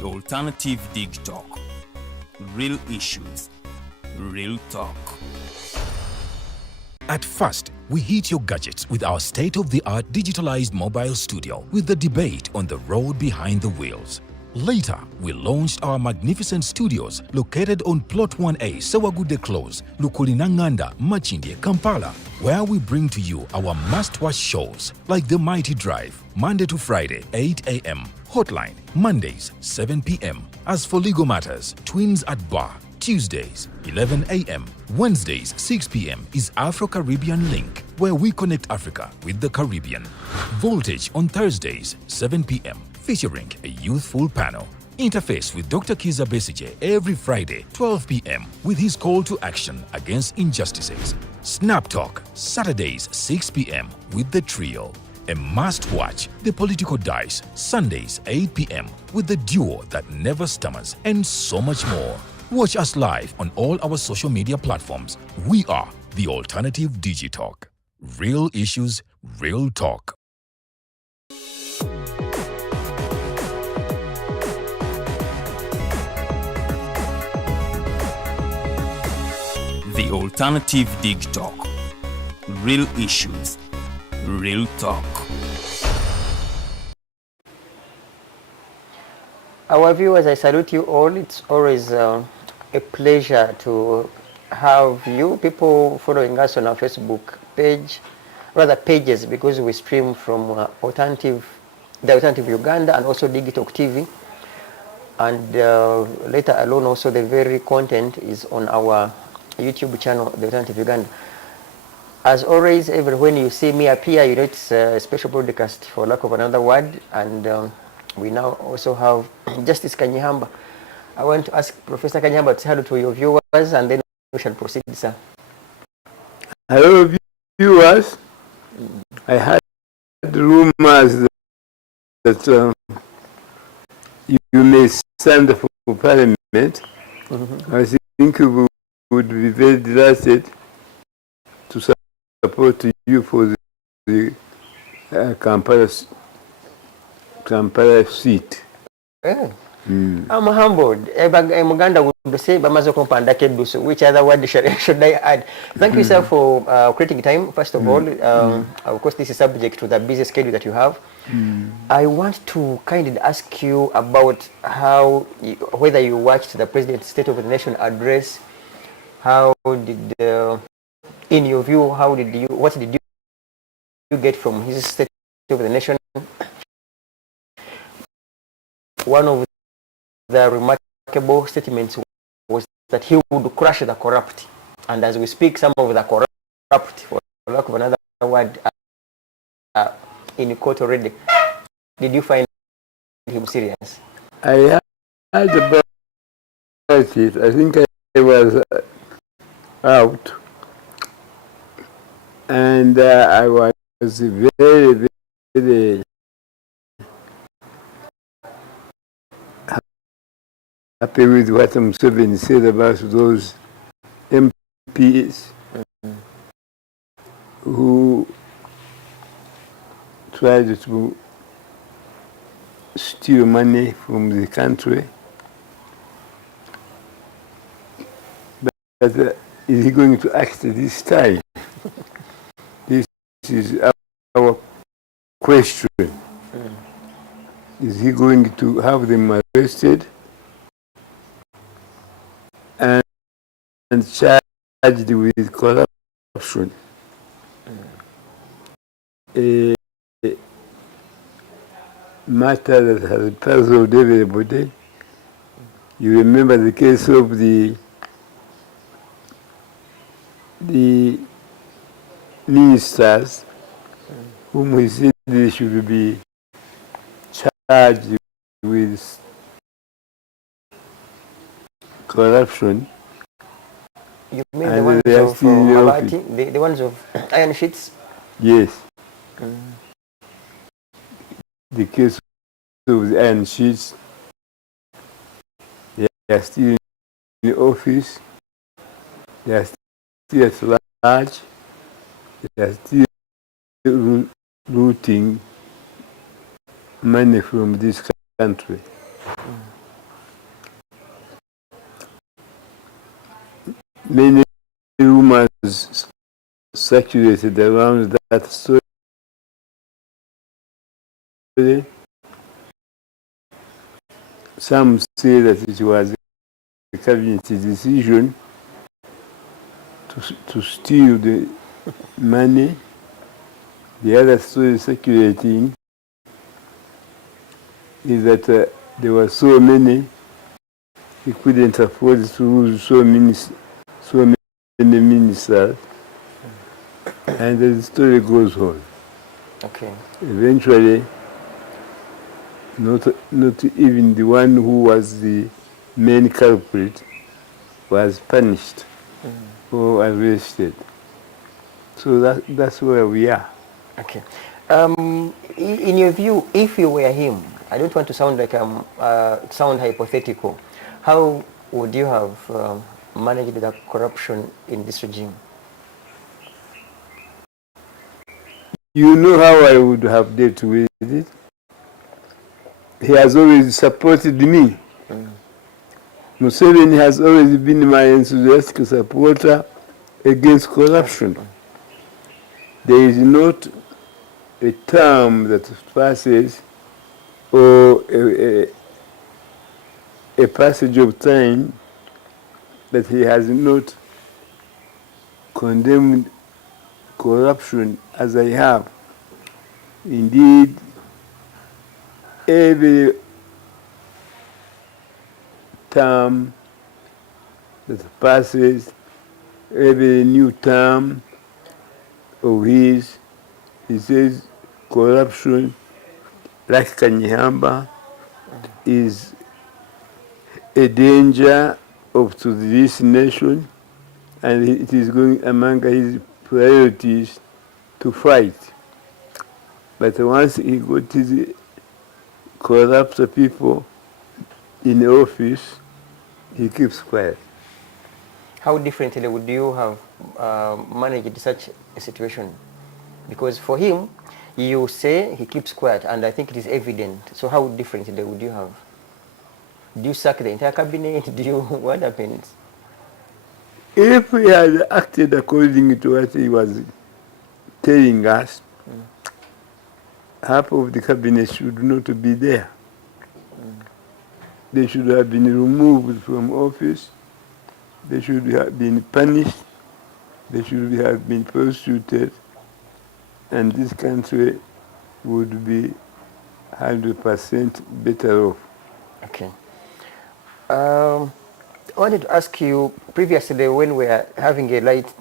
The Alternative Dig Talk. Real issues, real talk. At first, we hit your gadgets with our state-of-the-art digitalized mobile studio with the debate on the road behind the wheels. Later, we launched our magnificent studios located on Plot 1A, Sewagude Close, Lukulinanganda, Machindye, Kampala, where we bring to you our must-watch shows like The Mighty Drive, Monday to Friday, 8 a.m., Hotline, Mondays, 7 p.m. As for legal matters, Twins at Bar, Tuesdays, 11 a.m. Wednesdays, 6 p.m. is Afro-Caribbean Link, where we connect Africa with the Caribbean. Voltage on Thursdays, 7 p.m., featuring a youthful panel. Interface with Dr. Kiza Besigye every Friday, 12 p.m. with his call to action against injustices. Snap Talk, Saturdays, 6 p.m. with the trio. A must-watch, The Political Dice, Sundays, 8 p.m. with the duo that never stammers, and so much more. Watch us live on all our social media platforms. We are The Alternative Digitalk. Real issues, real talk. The Alternative Dig Talk. Real issues, real talk. Our viewers, I salute you all. It's always a pleasure to have you people following us on our Facebook page, rather pages, because we stream from the Alternative Uganda and also Digitalk TV. And later alone also the very content is on our YouTube channel, The Alternative Uganda. As always, when you see me appear, you know it's a special broadcast, for lack of another word. And we now also have Justice Kanyeihamba. I want to ask Professor Kanyeihamba to say hello to your viewers, and then we shall proceed, sir. Hello, viewers. I had rumors that you may stand for Parliament. I think we would be very delighted to support you for the Kampala seat. I'm humbled. Muganda would say, which other word should I add? Thank you, sir, for creating time. First of all, of course, this is subject to the busy schedule that you have. I want to kindly ask you about whether you watched the President's State of the Nation address. How did, in your view, what did you get from his State of the Nation? One of the remarkable statements was that he would crush the corrupt. And as we speak, some of the corrupt, for lack of another word, in court already. Did you find him serious? I heard about it. I think I was out. And I was very, very happy with what Museveni said about those MPs who tried to steal money from the country. But is he going to act this time? This is our question. Is he going to have them arrested and charged with corruption? A matter that has puzzled everybody. You remember the case of the ministers whom we said they should be charged with corruption. You mean the ones of Malati, the ones of Iron Sheets? Yes. The case of the Iron Sheets, they are still in the office, they are still at large, they are still looting money from this country. many rumors circulated around that story. Some say that it was a cabinet decision to steal the money. The other story circulating is that there were so many, he couldn't afford to lose so many ministers, and the story goes on. Okay. Eventually, not even the one who was the main culprit was punished or arrested. So that's where we are. Okay. In your view, if you were him, I don't want to sound like sound hypothetical, how would you have managed the corruption in this regime? You know how I would have dealt with it. He has always supported me. Museveni has always been my enthusiastic supporter against corruption. There is not a term that passes or a passage of time that he has not condemned corruption as I have. Indeed, every term that passes, every new term of his, he says corruption, like Kanyeihamba, is a danger to this nation, and it is going among his priorities to fight. But once he got his corrupt people in office, he keeps quiet. How differently would you have managed such a situation? Because for him, you say he keeps quiet, and I think it is evident. So how differently would you have? Do you sack the entire cabinet? What happens? If he had acted according to what he was telling us, half of the cabinet should not be there. They should have been removed from office. They should have been punished. They should have been prosecuted. And this country would be 100% better off. Okay. I wanted to ask you, previously when we were having a light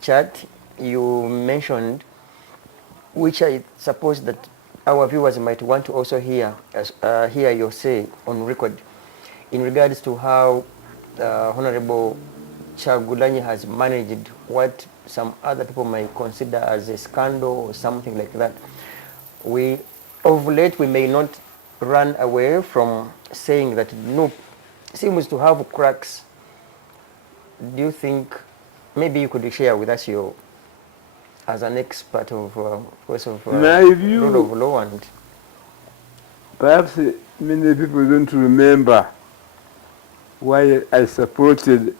chat, you mentioned, which I suppose that our viewers might want to also hear your say on record, in regards to how Honorable Kyagulanyi has managed what some other people might consider as a scandal or something like that. Of late, we may not run away from saying that no, seems to have cracks. Do you think maybe you could share with us as an expert of My view, rule of law, and perhaps many people don't remember why I supported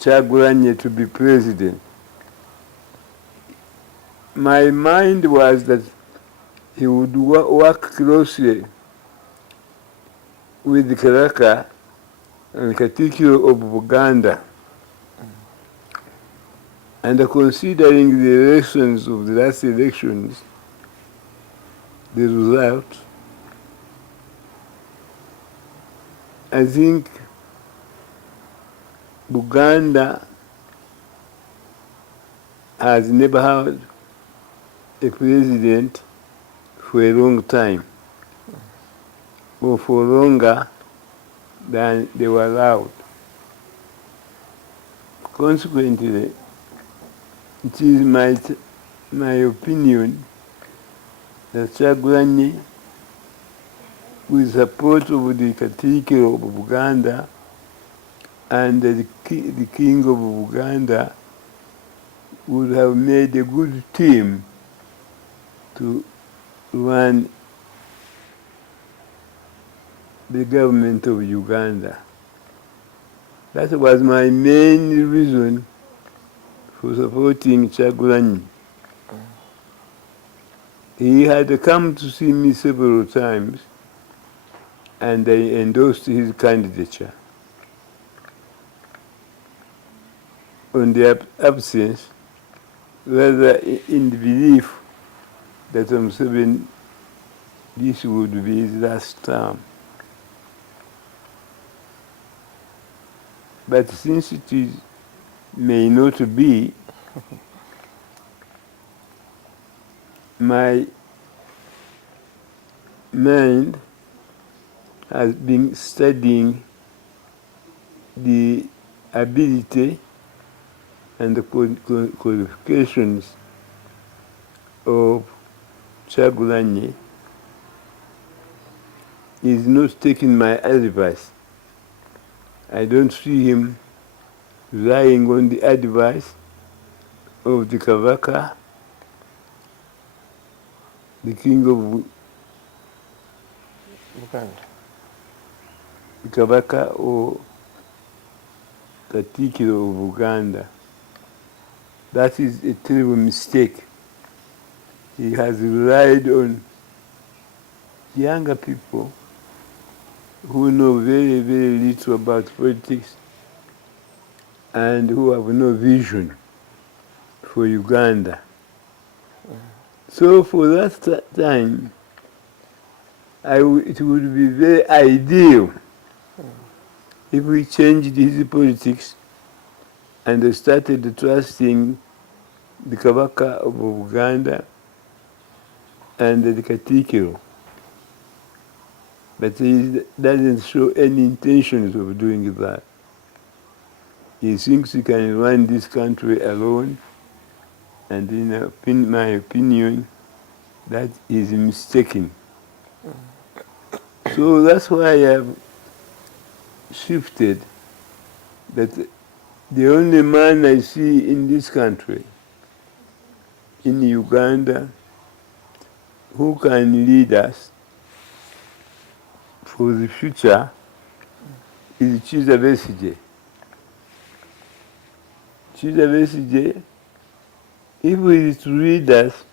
Kyagulanyi to be president. My mind was that he would work closely with the Karaka and Katikkiro of Buganda. And considering the elections of the last elections, the result, I think Buganda has never had a president for a long time, or for longer than they were allowed. Consequently, it is my opinion that Kyagulanyi, with support of the Katikkiro of Buganda and the King of Buganda, would have made a good team to run the government of Uganda. That was my main reason for supporting Kyagulanyi. He had come to see me several times, and I endorsed his candidature. On the absence, rather in the belief that Museveni, this would be his last term. But since it is, may not be, my mind has been studying the ability and the qualifications of Kyagulanyi. Is not taking my advice. I don't see him relying on the advice of the Kabaka, the king of Uganda. the Kabaka or Katikiro of Uganda. That is a terrible mistake. He has relied on younger people who know very, very little about politics and who have no vision for Uganda. So for that time, it would be very ideal if we changed his politics and started trusting the Kabaka of Uganda and the Katikiro. But he doesn't show any intentions of doing that. He thinks he can run this country alone, and in my opinion, that is mistaken. So that's why I have shifted that the only man I see in this country, in Uganda, who can lead us for the future is Besigye. Besigye, if he is to lead us,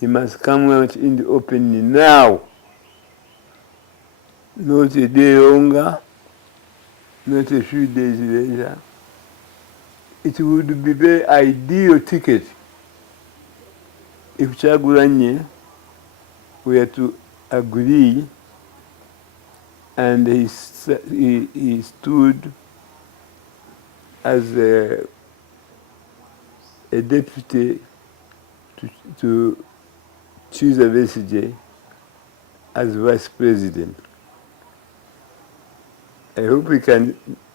he must come out in the open now. Not a day longer, not a few days later. It would be very ideal ticket if Kyagulanyi were to agree and he stood as a deputy to choose a Besigye as vice president. I hope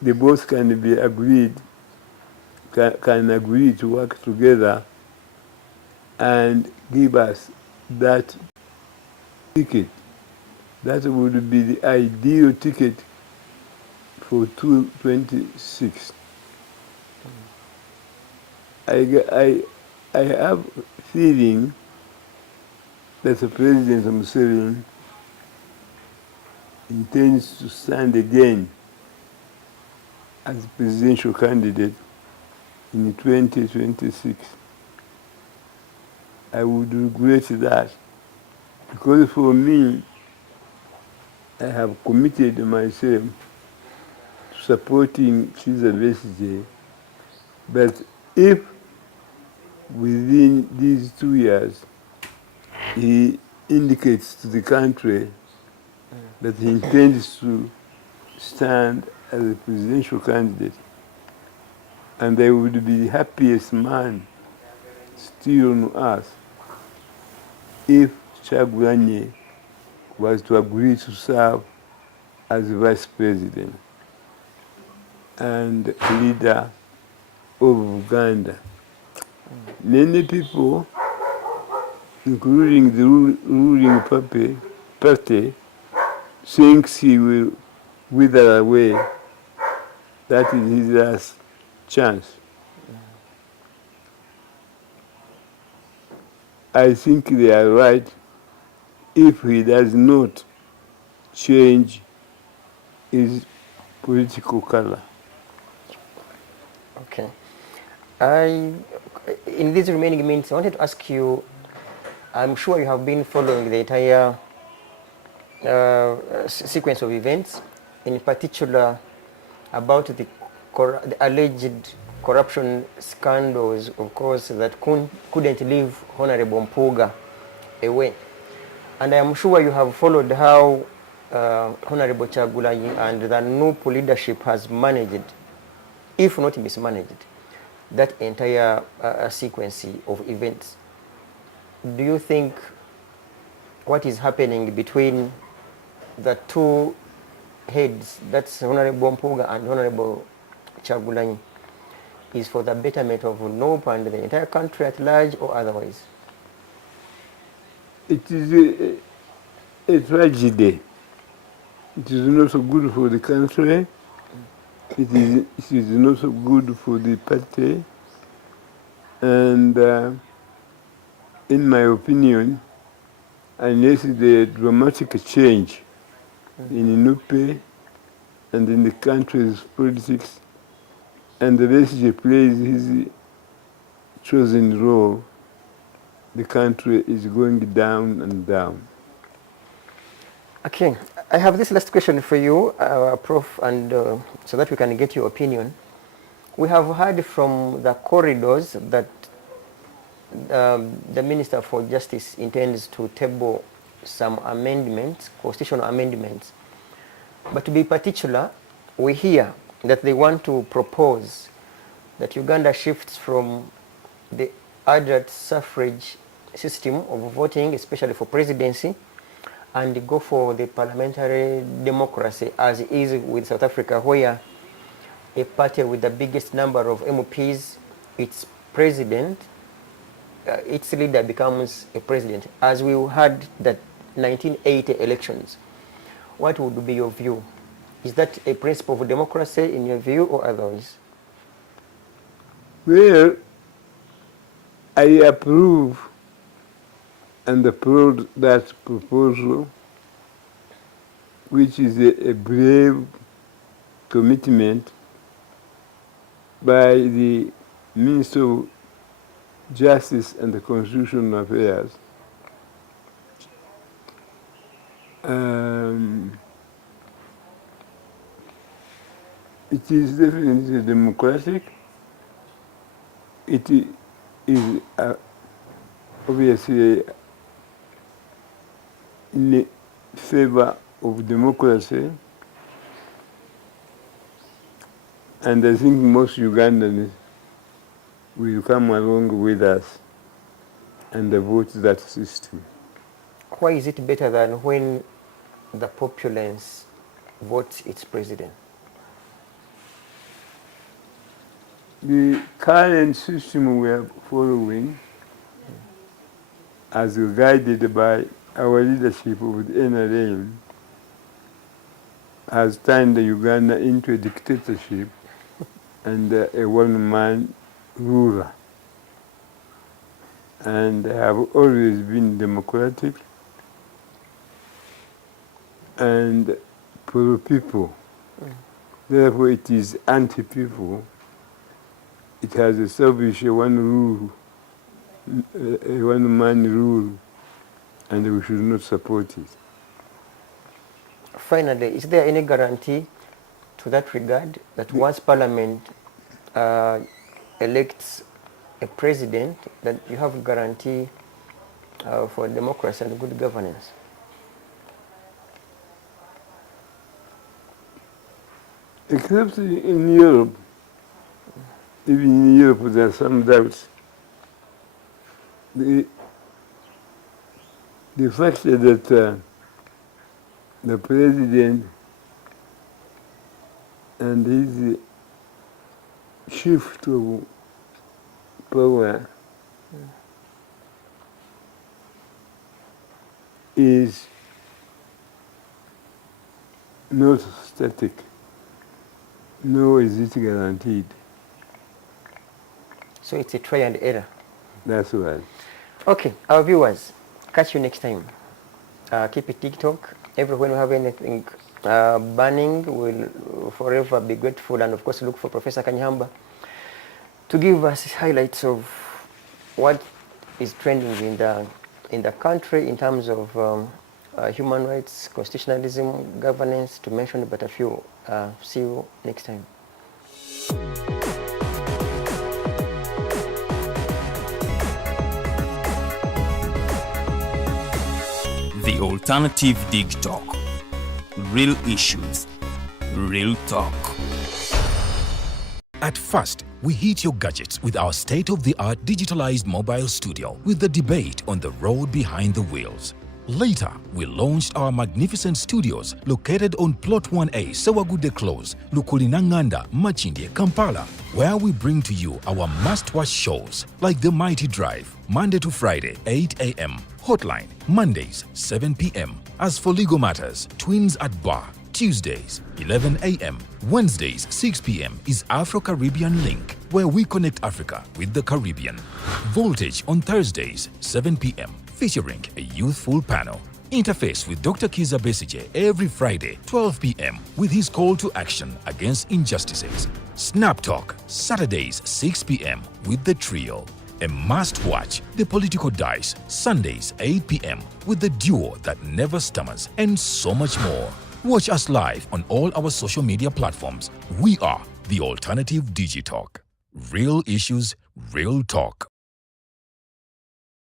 they both can be agreed, can agree to work together and give us that ticket. That would be the ideal ticket for 2026. I have a feeling that the President Museveni intends to stand again as presidential candidate in 2026. I would regret that, because for me, I have committed myself to supporting Besigye, but if within these 2 years he indicates to the country that he intends to stand as a presidential candidate, and I would be the happiest man still on earth if Kyagulanyi was to agree to serve as vice president and leader of Uganda. Many people, including the ruling party, thinks he will wither away. That is his last chance. I think they are right if he does not change his political color. In these remaining minutes, I wanted to ask you, I'm sure you have been following the entire sequence of events, in particular about the alleged corruption scandals, of course, that couldn't leave Honorable Mpuga away. And I am sure you have followed how Honorable Kyagulanyi and the NUP leadership has managed, if not mismanaged, that entire sequence of events. Do you think what is happening between the two heads, that's Honorable Mpuga and Honorable Kyagulanyi, is for the betterment of NUP and the entire country at large, or otherwise? It is a tragedy. It is not so good for the country. It is not so good for the party. And in my opinion, unless the dramatic change in NUP and in the country's politics, and the Besigye plays his chosen role, the country is going down and down. Okay, I have this last question for you, Prof, and so that we can get your opinion. We have heard from the corridors that the Minister for Justice intends to table some amendments, constitutional amendments. But to be particular, we hear that they want to propose that Uganda shifts from the adult suffrage system of voting, especially for presidency, and go for the parliamentary democracy as is with South Africa, where a party with the biggest number of MPs, its president, its leader becomes a president, as we had the 1980 elections. What would be your view? Is that a principle of democracy in your view, or otherwise? Well, I approve and applaud that proposal, which is a brave commitment by the Minister of Justice and the Constitutional Affairs. It is definitely democratic. It is obviously in favor of democracy, and I think most Ugandans will come along with us and vote that system. Why is it better than when the populace votes its president? The current system we are following, as guided by our leadership of the NRM, has turned Uganda into a dictatorship and a one-man ruler. And have always been democratic and pro-people. Therefore, it is anti-people. It has established a one rule, a one-man rule, and we should not support it. Finally, is there any guarantee to that regard that once Parliament elects a president, that you have a guarantee for democracy and good governance? Except in Europe, even in Europe there are some doubts. The fact that the president and his shift of power is not static, nor is it guaranteed. So it's a try and error. That's right. Okay, our viewers, catch you next time. Keep it TikTok. Everywhere we have anything burning, we'll forever be grateful, and of course look for Professor Kanyeihamba to give us highlights of what is trending in the country in terms of human rights, constitutionalism, governance, to mention but a few. See you next time. The Alternative Dig Talk. Real issues, real talk. At first, we hit your gadgets with our state-of-the-art digitalized mobile studio with the debate on the road behind the wheels. Later, we launched our magnificent studios located on Plot 1A, Sewagude Close, Lukulinanganda, Machindye, Kampala, where we bring to you our must-watch shows like The Mighty Drive, Monday to Friday, 8 a.m., Hotline, Mondays, 7 p.m. As for legal matters, Twins at Bar, Tuesdays, 11 a.m. Wednesdays, 6 p.m. is Afro-Caribbean Link, where we connect Africa with the Caribbean. Voltage on Thursdays, 7 p.m., featuring a youthful panel. Interface with Dr. Kiza Besigye every Friday, 12 p.m. with his call to action against injustices. Snap Talk, Saturdays, 6 p.m. with the trio. A must-watch, The Political Dice, Sundays, 8 p.m. with the duo that never stammers, and so much more. Watch us live on all our social media platforms. We are The Alternative Digitalk. Real issues, real talk.